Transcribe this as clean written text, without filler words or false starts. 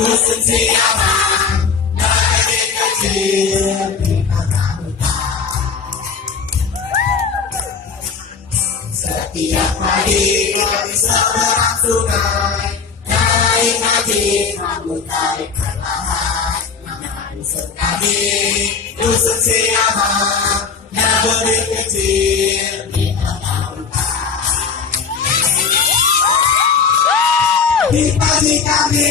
dusun siapa dari kecil kita hutan. Setiap hari kami seberang sungai, naik haji kamu tarik perlahan. Nama dusun kami, dusun siapa dari kecil kita hutan. Di pagi kami